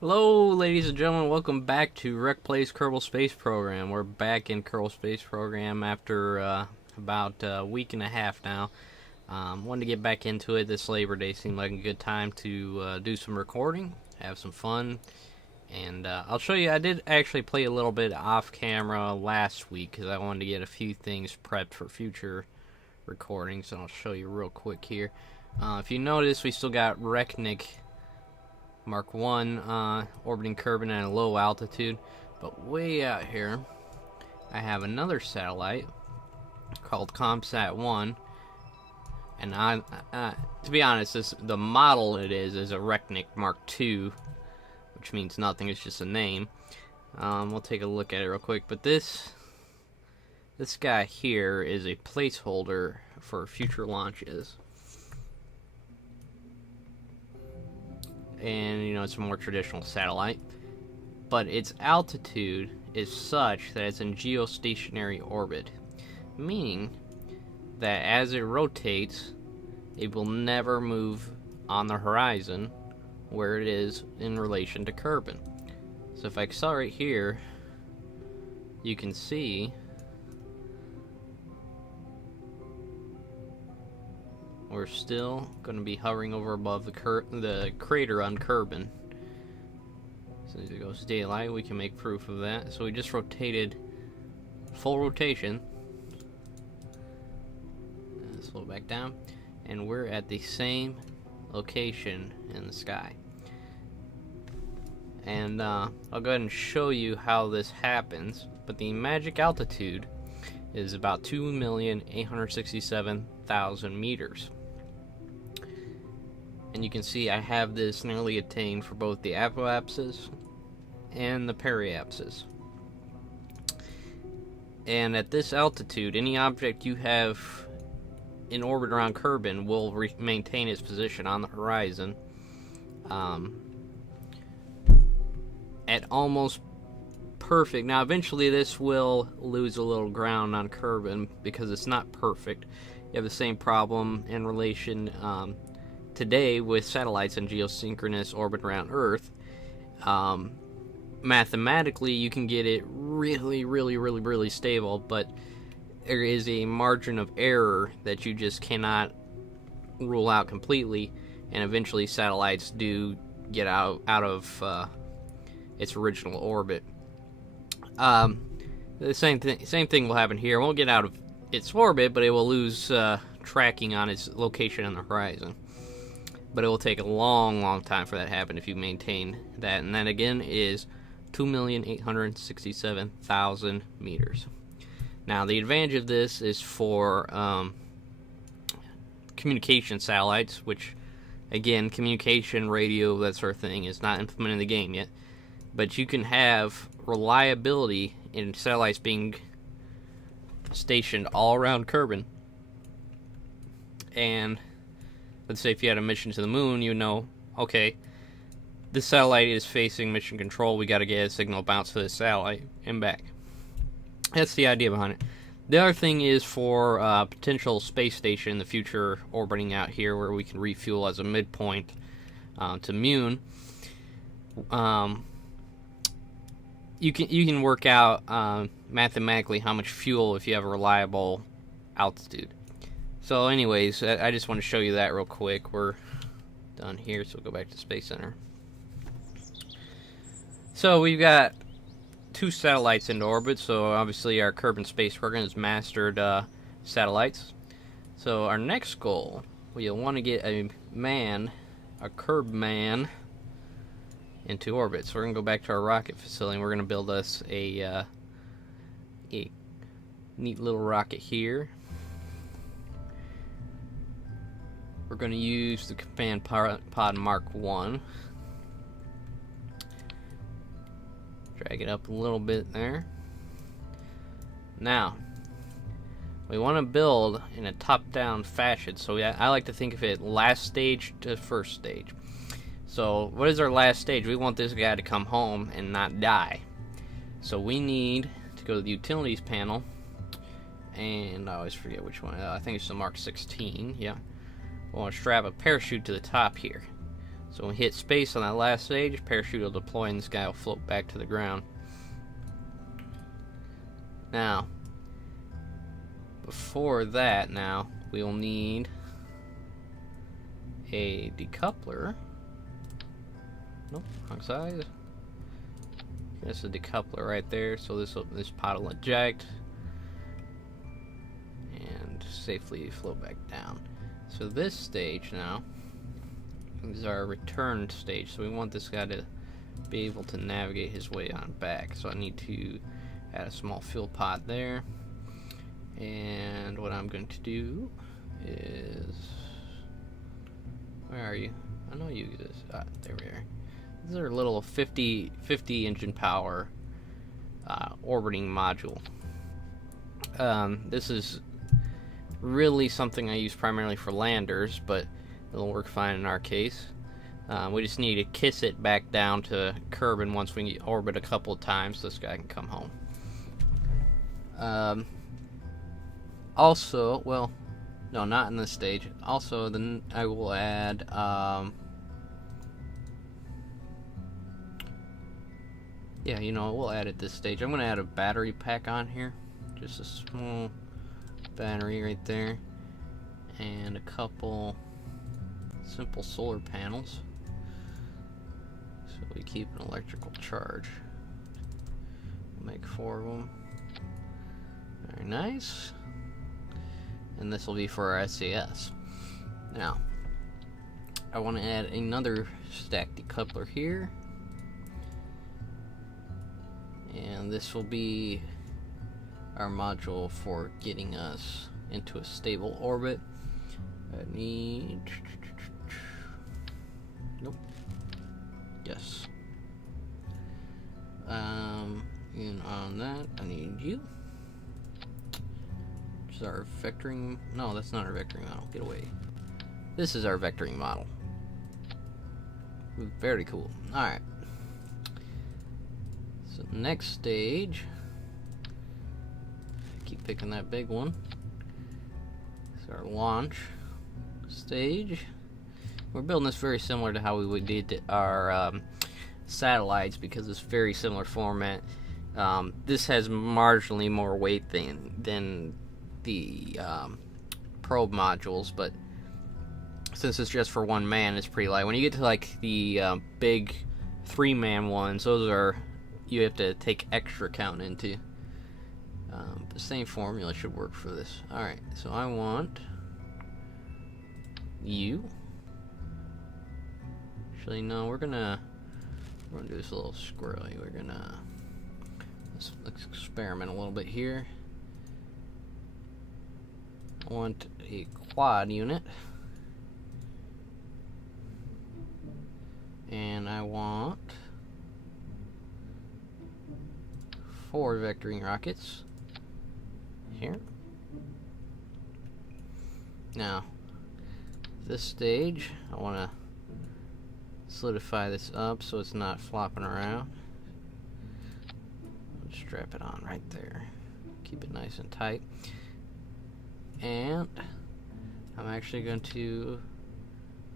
Hello, ladies and gentlemen. Welcome back to Rec Plays Kerbal Space Program. We're back in Kerbal Space Program after about a week and a half now. Wanted to get back into it. This Labor Day seemed like a good time to do some recording, have some fun, and I'll show you. I did actually play a little bit off camera last week because I wanted to get a few things prepped for future recordings, and I'll show you real quick here. If you notice, we still got Reknik Mark 1 orbiting Kerbin at a low altitude, but way out here I have another satellite called ComSat 1, and to be honest, the model it is a Reknik Mark 2, which means nothing, it's just a name. We'll take a look at it real quick, but this guy here is a placeholder for future launches. And you know, it's a more traditional satellite, but its altitude is such that it's in geostationary orbit, meaning that as it rotates, it will never move on the horizon where it is in relation to Kerbin. So if I accelerate here, you can see we're still going to be hovering over above the crater on Kerbin. So as it goes daylight, we can make proof of that. So we just rotated full rotation. Slow back down, and we're at the same location in the sky. And I'll go ahead and show you how this happens. But the magic altitude is about 2,867,000 meters. And you can see I have this nearly attained for both the apoapsis and the periapsis. And at this altitude, any object you have in orbit around Kerbin will maintain its position on the horizon at almost perfect. Now eventually this will lose a little ground on Kerbin because it's not perfect. You have the same problem in relation today with satellites in geosynchronous orbit around Earth. Mathematically you can get it really stable, but there is a margin of error that you just cannot rule out completely, and eventually satellites do get out of its original orbit. The same thing will happen here. It won't get out of its orbit, but it will lose tracking on its location on the horizon. But it will take a long time for that to happen if you maintain that, and that again is 2,867,000 meters. Now the advantage of this is for communication satellites, which again, communication, radio, that sort of thing is not implemented in the game yet, but you can have reliability in satellites being stationed all around Kerbin. And let's say if you had a mission to the moon, you know, okay, this satellite is facing mission control, we got to get a signal bounce to this satellite and back. That's the idea behind it. The other thing is for potential space station in the future orbiting out here where we can refuel as a midpoint to Mune. You can work out mathematically how much fuel if you have a reliable altitude. So anyways, I just want to show you that real quick. We're done here, so we'll go back to Space Center. So we've got 2 satellites into orbit, so obviously our Kerbal Space Program has mastered satellites. So our next goal, we'll want to get a manned a Kerbman into orbit. So we're gonna go back to our rocket facility and we're gonna build us a neat little rocket here. We're gonna use the command pod Mark 1. Drag it up a little bit there. Now, we want to build in a top-down fashion, so I like to think of it last stage to first stage. So, what is our last stage? We want this guy to come home and not die. So we need to go to the utilities panel, and I always forget which one. I think it's the Mark 16. Yeah, we want to strap a parachute to the top here. So when we hit space on that last stage, parachute will deploy and this guy will float back to the ground. Now, before that, we will need a decoupler. Nope, wrong side. That's a decoupler right there, so this pod will eject and safely float back down. So this stage now is our return stage, so we want this guy to be able to navigate his way on back. So I need to add a small fuel pod there, and what I'm going to do is, where are you? I know you exist. There we are. This is our little 50 engine power orbiting module. This is really something I use primarily for landers, but it'll work fine in our case. We just need to kiss it back down to Kerbin once we orbit a couple of times so this guy can come home. Also, well, no, not in this stage. Also, then I will add yeah, you know, we'll add at this stage. I'm going to add a battery pack on here. Just a small battery right there. And a couple simple solar panels. So we keep an electrical charge. We'll make 4 of them. Very nice. And this will be for our SAS. Now, I want to add another stack decoupler here. And this will be our module for getting us into a stable orbit. I need... Nope. Yes. And on that, I need you. Which is our vectoring... No, that's not our vectoring model. Get away. This is our vectoring model. Very cool. Alright. So next stage, keep picking that big one. It's our launch stage. We're building this very similar to how we did our satellites because it's very similar format. This has marginally more weight than the probe modules, but since it's just for one man, it's pretty light. When you get to like the big 3-man ones, those are, you have to take extra count into. The same formula should work for this. Alright, so I want you. Actually, no, we're gonna do this a little squirrely. Let's experiment a little bit here. I want a quad unit. And I want 4 vectoring rockets here. Now, this stage, I want to solidify this up so it's not flopping around. I'll strap it on right there. Keep it nice and tight. And I'm actually going to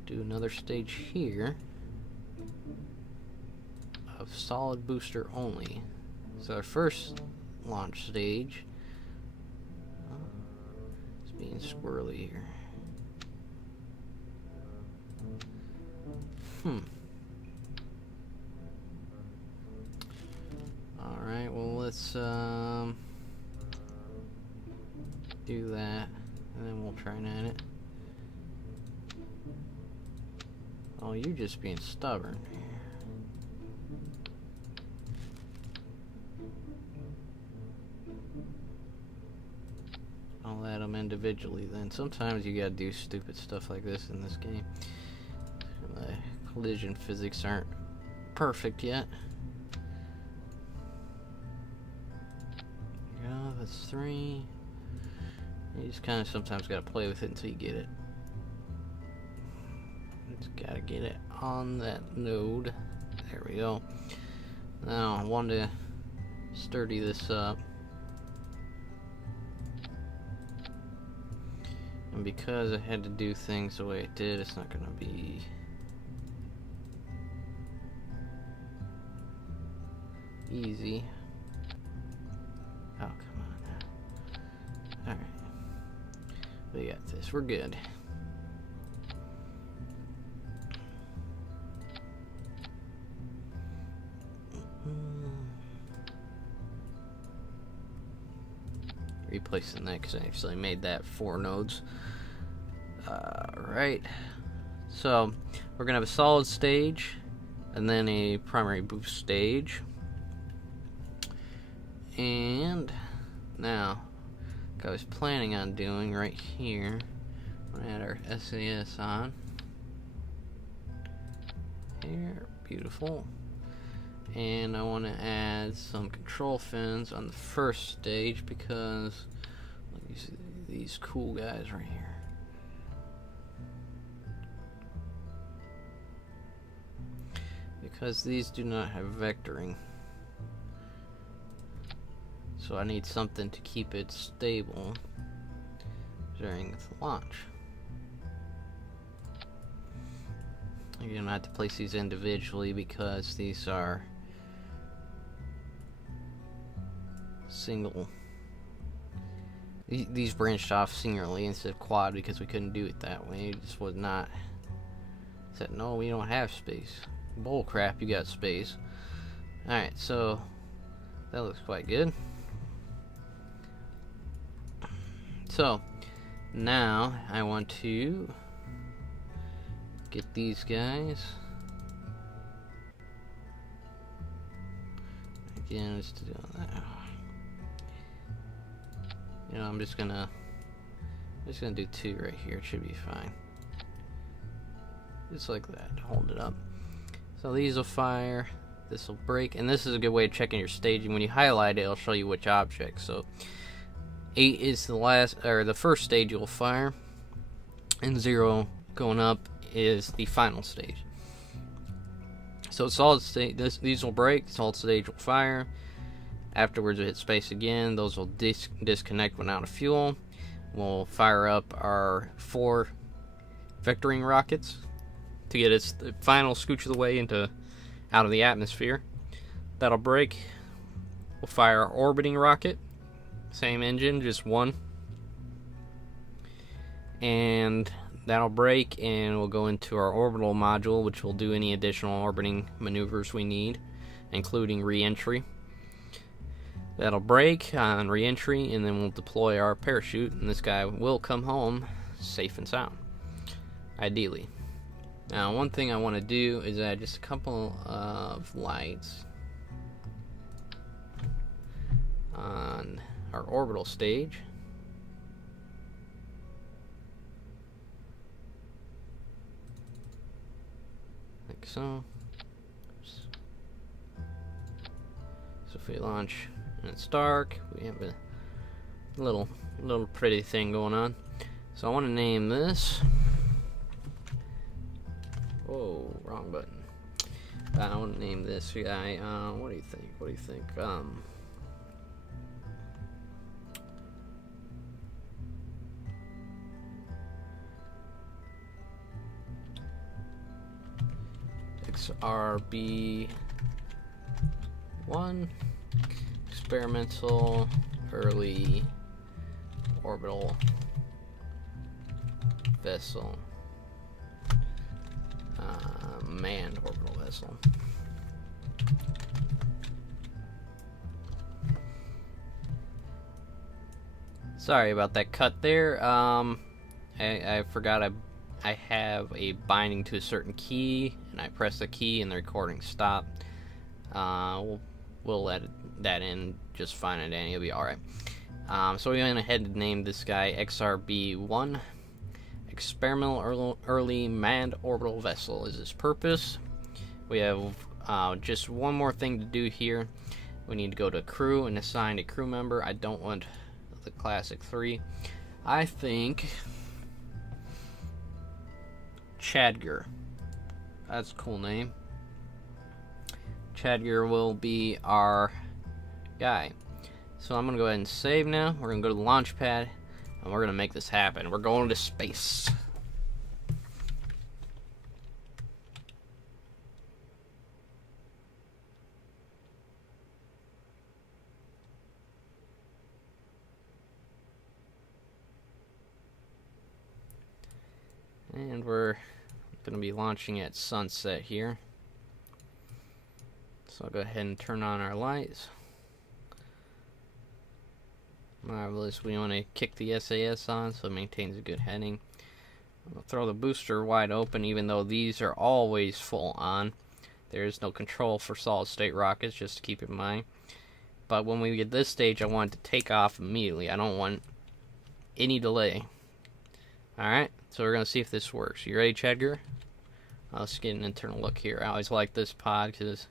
do another stage here of solid booster only. So our first launch stage is being squirrely here. Alright, well let's do that and then we'll try and add it. Oh, you just being stubborn. I'll add them individually then. Sometimes you gotta do stupid stuff like this in this game. The collision physics aren't perfect yet. There you go, that's 3. You just kind of sometimes gotta play with it until you get it. Just gotta get it on that node. There we go. Now I want to sturdy this up. And because I had to do things the way it did, it's not gonna be easy. Oh, come on. Alright. We got this. We're good. Replacing that because I actually made that 4 nodes. Right. So, we're going to have a solid stage and then a primary boost stage. And now, like I was planning on doing right here, we're going to add our SAS on. Here, beautiful. And I want to add some control fins on the first stage because look, you see these cool guys right here. Because these do not have vectoring. So I need something to keep it stable during the launch. You're going to have to place these individually because these are single. These branched off singularly instead of quad because we couldn't do it that way. It just was not. Said no, we don't have space. Bull crap, you got space. Alright, so that looks quite good. So now I want to get these guys. Again, just to do that. You know, I'm just gonna do 2 right here. It should be fine. Just like that. Hold it up. So these will fire. This will break, and this is a good way of checking your staging. When you highlight it, it'll show you which object. So 8 is the first stage you'll fire, and 0 going up is the final stage. So solid state, these will break. Solid stage will fire. Afterwards, we hit space again. Those will disconnect when out of fuel. We'll fire up our 4 vectoring rockets to get its final scooch of the way out of the atmosphere. That'll break. We'll fire our orbiting rocket. Same engine, just 1. And that'll break, and we'll go into our orbital module, which will do any additional orbiting maneuvers we need, including re-entry. That'll break on re-entry, and then we'll deploy our parachute, and this guy will come home safe and sound, ideally. Now, one thing I want to do is add just a couple of lights on our orbital stage. Like so. So if we launch and it's dark, we have a little pretty thing going on. So I want to name this. Whoa, wrong button. I want to name this guy. What do you think? What do you think? XRB1 experimental early orbital vessel, manned orbital vessel. Sorry about that cut there. I forgot I I have a binding to a certain key, and I press the key and the recording stopped. We'll let that in just fine, and Danny will be alright. So we went ahead and named this guy XRB-1. Experimental Early Manned Orbital Vessel is his purpose. We have just one more thing to do here. We need to go to crew and assign a crew member. I don't want the classic 3. I think Chadger. That's a cool name. Chadger will be our guy. So I'm going to go ahead and save now. We're going to go to the launch pad, and we're going to make this happen. We're going to space. And we're going to be launching at sunset here. So I'll go ahead and turn on our lights. Marvelous. We want to kick the SAS on so it maintains a good heading. We'll throw the booster wide open, even though these are always full on. There is no control for solid state rockets, just to keep in mind. But when we get this stage, I want it to take off immediately. I don't want any delay. Alright, so we're going to see if this works. You ready, Chadger? Let's get an internal look here. I always like this pod because it's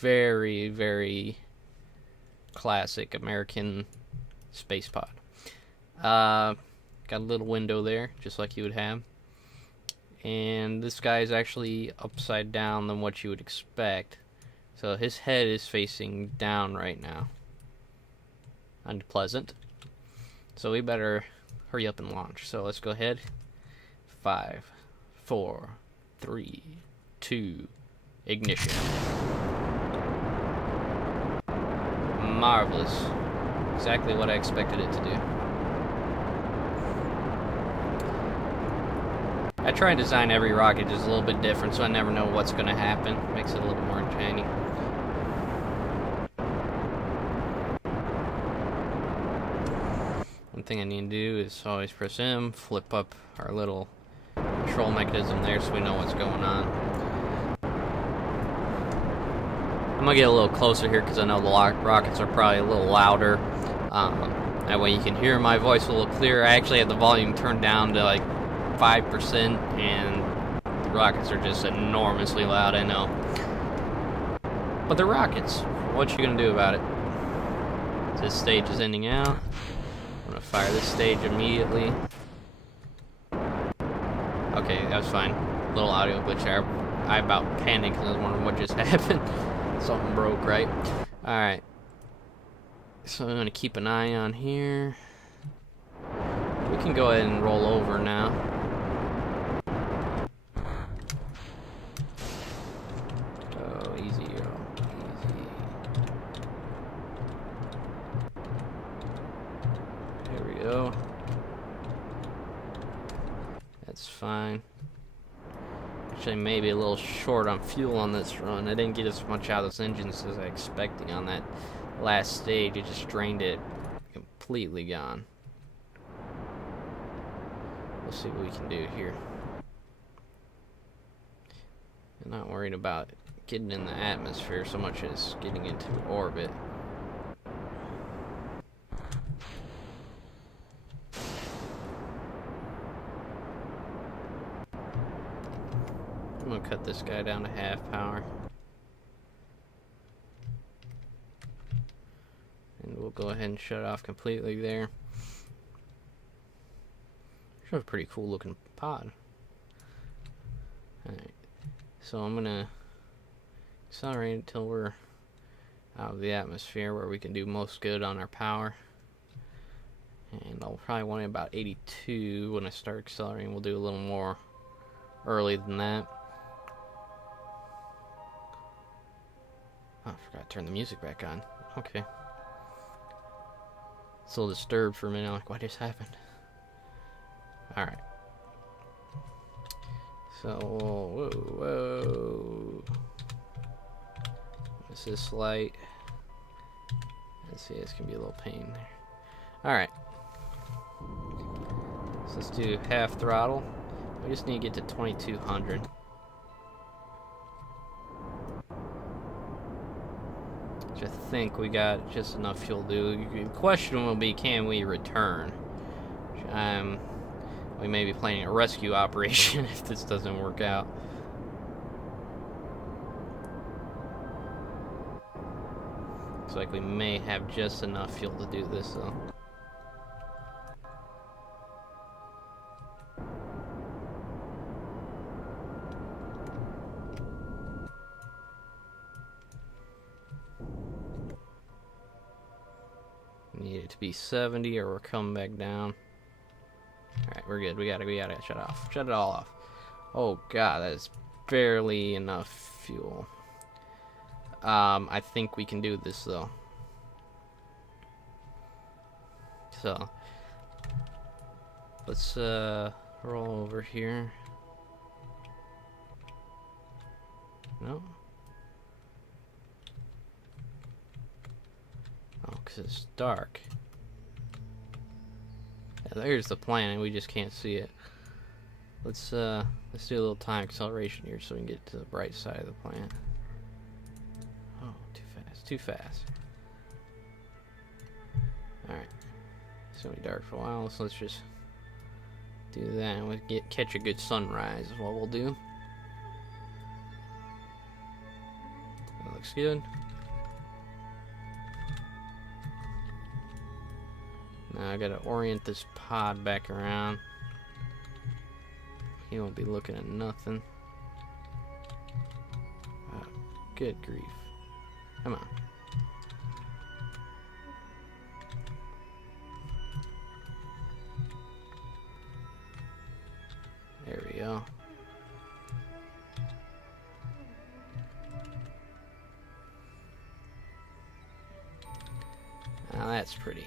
very, very classic American space pod. Got a little window there, just like you would have. And this guy is actually upside down than what you would expect. So his head is facing down right now. Unpleasant. So we better hurry up and launch. So let's go ahead. 5, 4, 3, 2, ignition. Marvelous. Exactly what I expected it to do. I try and design every rocket just a little bit different, so I never know what's going to happen. Makes it a little more entertaining. One thing I need to do is always press M, flip up our little control mechanism there so we know what's going on. I'm going to get a little closer here because I know the rockets are probably a little louder. That way you can hear my voice a little clearer. I actually have the volume turned down to like 5%, and the rockets are just enormously loud, I know. But they're rockets. What you going to do about it? This stage is ending out. I'm going to fire this stage immediately. Okay, that was fine. A little audio glitch there. I about panicked because I was wondering what just happened. Something broke, right? Alright. So I'm going to keep an eye on here. We can go ahead and roll over now. Oh, easy, easy. There we go. That's fine. Actually, maybe a little short on fuel on this run. I didn't get as much out of those engines as I expected on that last stage. It just drained it completely gone. We'll see what we can do here. I'm not worried about getting in the atmosphere so much as getting into orbit. I'm gonna cut this guy down to half power. And we'll go ahead and shut off completely there. Should have a pretty cool looking pod. Alright. So I'm gonna accelerate until we're out of the atmosphere where we can do most good on our power. And I'll probably want it about 82 when I start accelerating. We'll do a little more early than that. Oh, I forgot to turn the music back on. Okay. It's a little disturbed for a minute. I'm like, what just happened? Alright. So, whoa. What's this light? Let's see, this can be a little pain there. Alright. So let's do half throttle. We just need to get to 2200. Which I think we got just enough fuel to do. The question will be, can we return? We may be planning a rescue operation if this doesn't work out. Looks like we may have just enough fuel to do this, though. Need it to be 70 or we're coming back down. Alright, we're good. We gotta shut off. Shut it all off. Oh god, that is barely enough fuel. I think we can do this though. So let's roll over here. No. Oh, 'cause it's dark. Yeah, there's the planet. We just can't see it. Let's do a little time acceleration here so we can get to the bright side of the planet. Oh, too fast. Too fast. Alright. It's gonna be dark for a while, so let's just do that and we'll catch a good sunrise is what we'll do. That looks good. Now I gotta orient this pod back around. He won't be looking at nothing. Oh, good grief. Come on. There we go. Now that's pretty.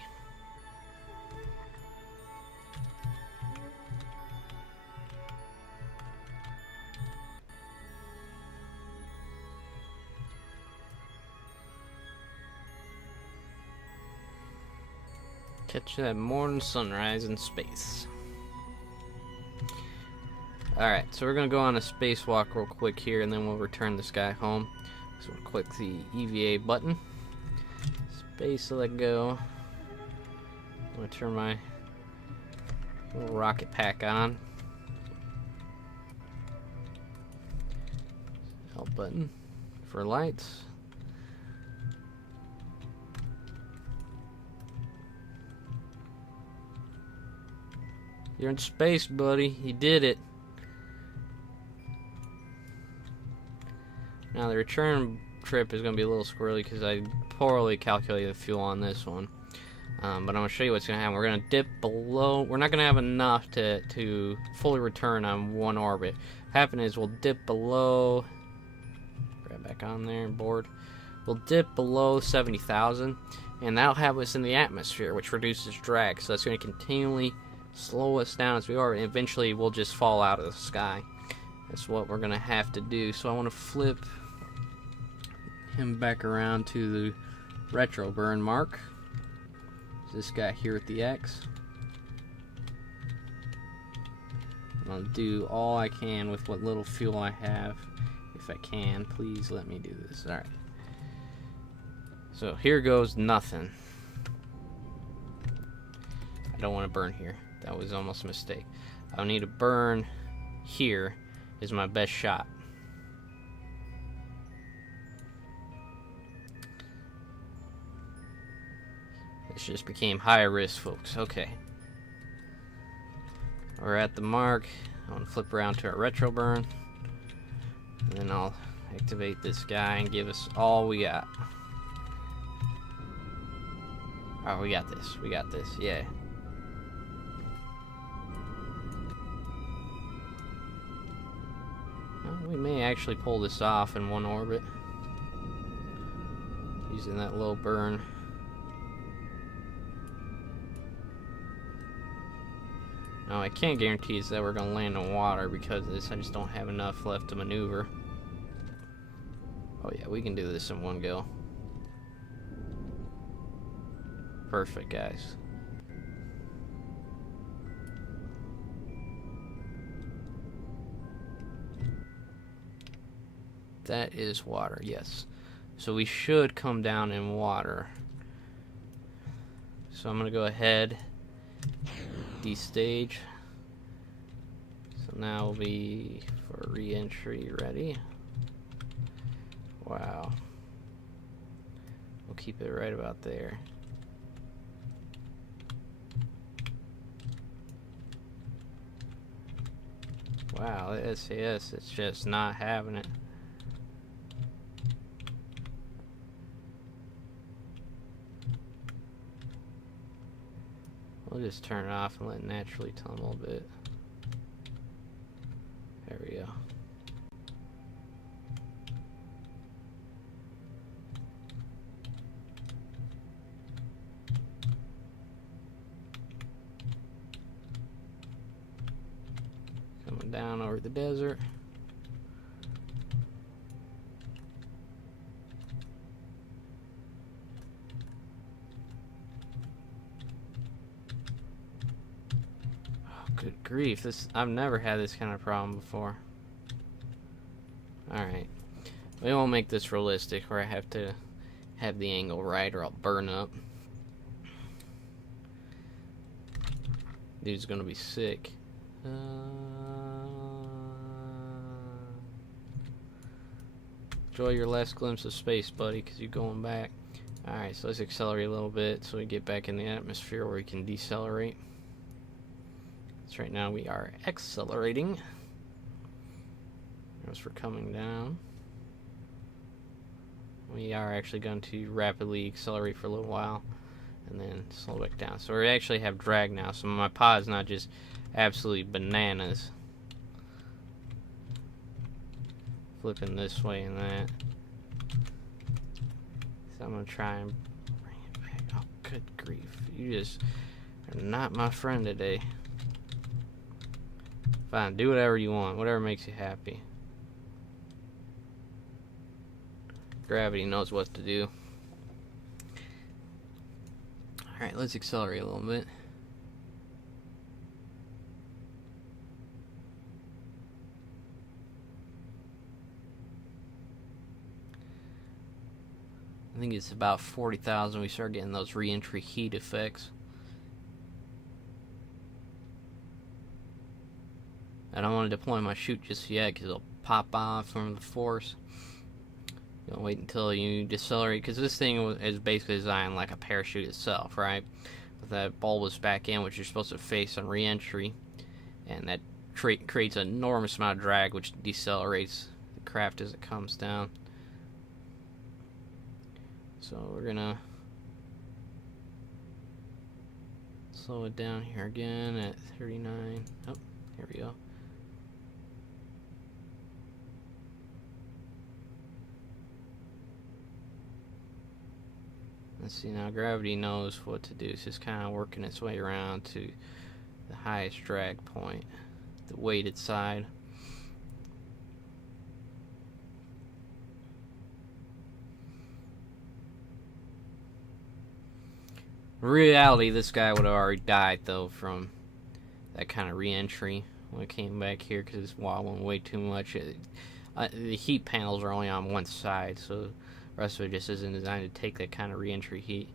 Catch that morning sunrise in space. Alright, so we're going to go on a spacewalk real quick here, and then we'll return this guy home. So we'll click the EVA button. Space, let go. I'm going to turn my little rocket pack on. Help button for lights. You're in space, buddy. You did it. Now the return trip is going to be a little squirrely because I poorly calculated the fuel on this one. But I'm going to show you what's going to happen. We're going to dip below. We're not going to have enough to fully return on one orbit. What happens is we'll dip below. Right back on there, board. We'll dip below 70,000, and that'll have us in the atmosphere, which reduces drag. So that's going to continually slow us down as we are, and eventually we'll just fall out of the sky. That's what we're gonna have to do. So I want to flip him back around to the retro burn mark. This guy here at the X. I'll do all I can with what little fuel I have, if I can. Please let me do this. Alright. So here goes nothing. I don't want to burn here. That was almost a mistake. I'll need to burn here is my best shot. This just became high risk, folks. Okay. We're at the mark. I want to flip around to our retro burn. And then I'll activate this guy and give us all we got. Oh, we got this. We got this. Yeah. We may actually pull this off in one orbit using that low burn. Now I can't guarantee is that we're going to land in water because of this. I just don't have enough left to maneuver. Oh yeah, we can do this in one go. Perfect, guys. That is water, yes. So we should come down in water. So I'm going to go ahead, destage. So now we'll be for re-entry ready. Wow. We'll keep it right about there. Wow, the SAS, it's just not having it. We'll just turn it off and let it naturally tumble a bit. There we go. Coming down over the desert. Good grief, I've never had this kind of problem before. Alright. We won't make this realistic where I have to have the angle right or I'll burn up. Dude's gonna be sick. Enjoy your last glimpse of space, buddy, because you're going back. Alright, so let's accelerate a little bit so we get back in the atmosphere where we can decelerate. Right now we are accelerating as we're coming down. We are actually going to rapidly accelerate for a little while and then slow back down. So we actually have drag now, so my pod's not just absolutely bananas. Flipping this way and that. So I'm going to try and bring it back. Oh, good grief. You just are not my friend today. Fine, do whatever you want, whatever makes you happy. Gravity knows what to do. Alright, let's accelerate a little bit. I think it's about 40,000 we start getting those re-entry heat effects. I don't want to deploy my chute just yet because it'll pop off from the force. You'll wait until you decelerate, because this thing is basically designed like a parachute itself, right? With that bulbous back end, which you're supposed to face on re-entry, and that creates an enormous amount of drag, which decelerates the craft as it comes down. So we're gonna slow it down here again at 39. Oh, here we go. Let's see, now gravity knows what to do. It's just kind of working its way around to the highest drag point, the weighted side. In reality, this guy would have already died, though, from that kind of re-entry when it came back here, because it's wobbling way too much. The heat panels are only on one side, so the rest of it just isn't designed to take that kind of re-entry heat.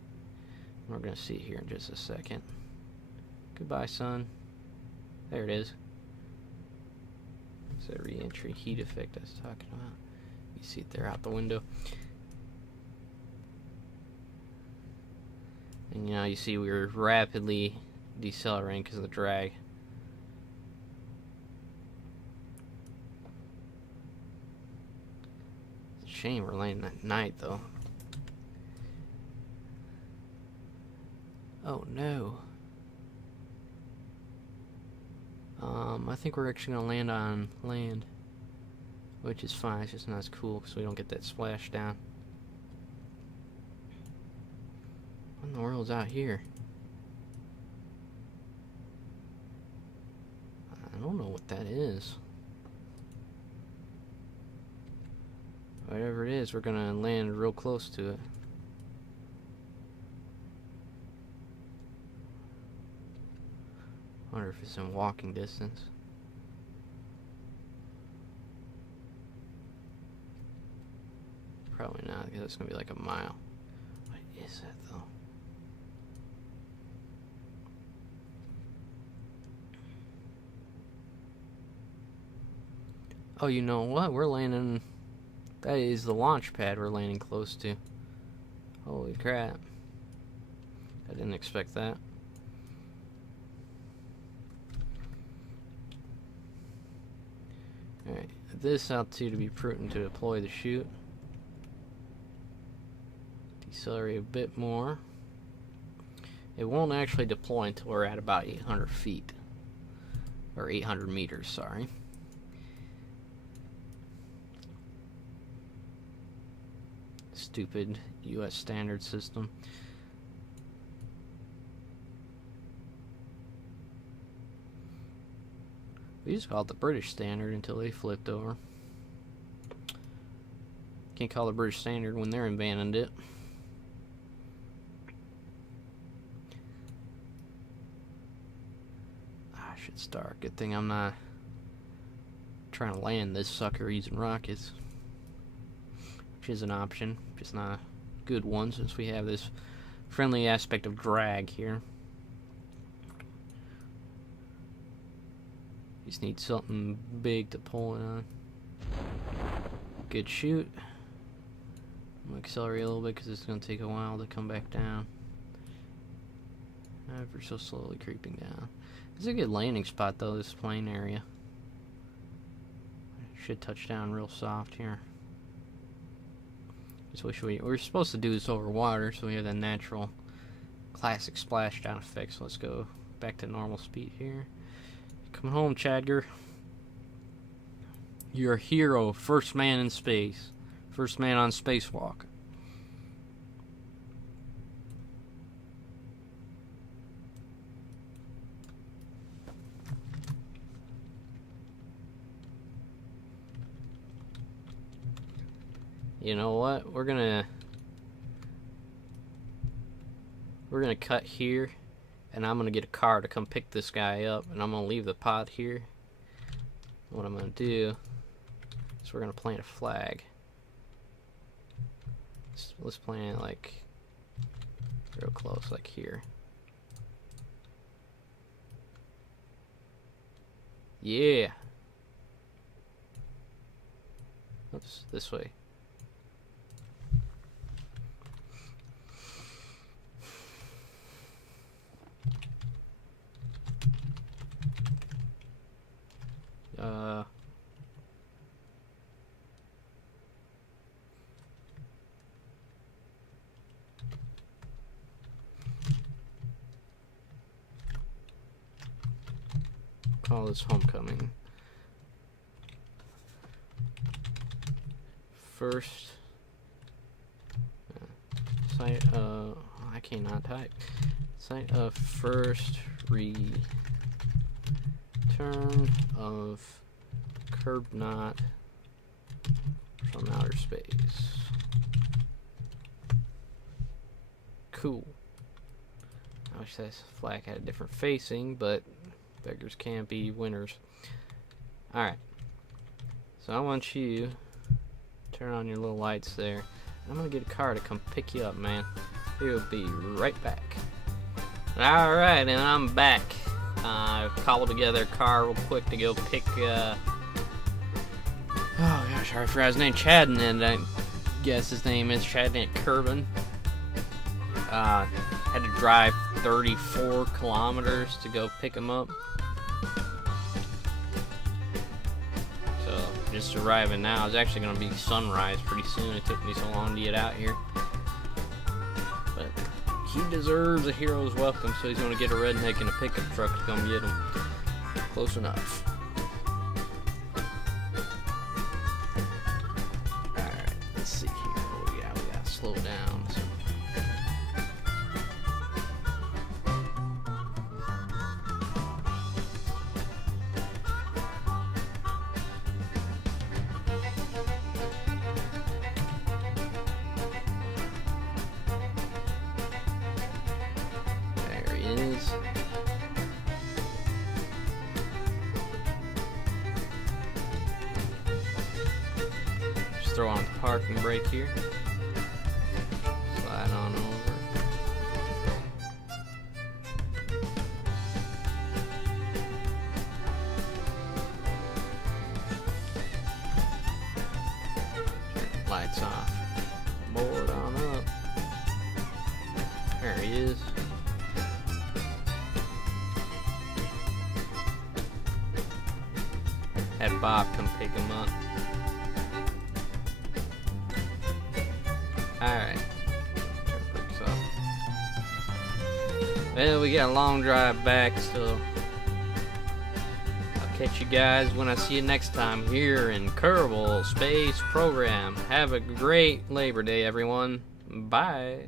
We're going to see here in just a second. Goodbye, sun. There it is. It's that re-entry heat effect I was talking about. You see it there out the window. And you see we were rapidly decelerating because of the drag. It's a shame we're landing at night, though. Oh no. I think we're actually gonna land on land, which is fine. It's just not as cool because we don't get that splashdown. What in the world's out here? I don't know what that is. Whatever it is, we're gonna land real close to it. Wonder if it's in walking distance. Probably not, because it's gonna be like a mile. What is that though? Oh, you know what? We're landing. That is the launch pad we're landing close to. Holy crap. I didn't expect that. Alright, at this altitude to be prudent to deploy the chute. Decelerate a bit more. It won't actually deploy until we're at about 800 feet. Or 800 meters, sorry. Stupid US standard system. We just called it the British standard until they flipped over. Can't call it British standard when they're abandoned it. I should start. Good thing I'm not trying to land this sucker using rockets. Which is an option, just not a good one since we have this friendly aspect of drag here. Just need something big to pull it on. Good shoot. I'm gonna accelerate a little bit because it's gonna take a while to come back down. Ever so slowly creeping down. It's a good landing spot though, this plane area. Should touch down real soft here. Just wish we were supposed to do this over water, so we have that natural classic splashdown effect. So let's go back to normal speed here. Coming home, Chadger. You're a hero, first man in space, first man on spacewalk. You know what? We're gonna cut here, and I'm gonna get a car to come pick this guy up, and I'm gonna leave the pod here. What I'm gonna do is we're gonna plant a flag. Let's plant it like real close, like here. Yeah. Oops, this way. Call this homecoming. First site I cannot type. Site of first return of Kerbnaut from outer space. Cool. I wish this flag had a different facing, but beggars can't be winners. Alright. So I want you to turn on your little lights there. I'm gonna get a car to come pick you up, man. We'll be right back. Alright, and I'm back. I've cobbled together a car real quick to go pick, oh gosh, I forgot his name, Chad, and I guess his name is Chad Kerbin. Had to drive 34 kilometers to go pick him up. So, just arriving now. It's actually going to be sunrise pretty soon. It took me so long to get out here. But he deserves a hero's welcome, so he's going to get a redneck in a pickup truck to come get him. Close enough. Alright, let's see here. What we got? We got to slow down. So. throw on the parking brake here. Slide on over. Lights off. Board on up. There he is. Had Bob come pick him up. Alright. Well, we got a long drive back, so I'll catch you guys when I see you next time here in Kerbal Space Program. Have a great Labor Day, everyone. Bye.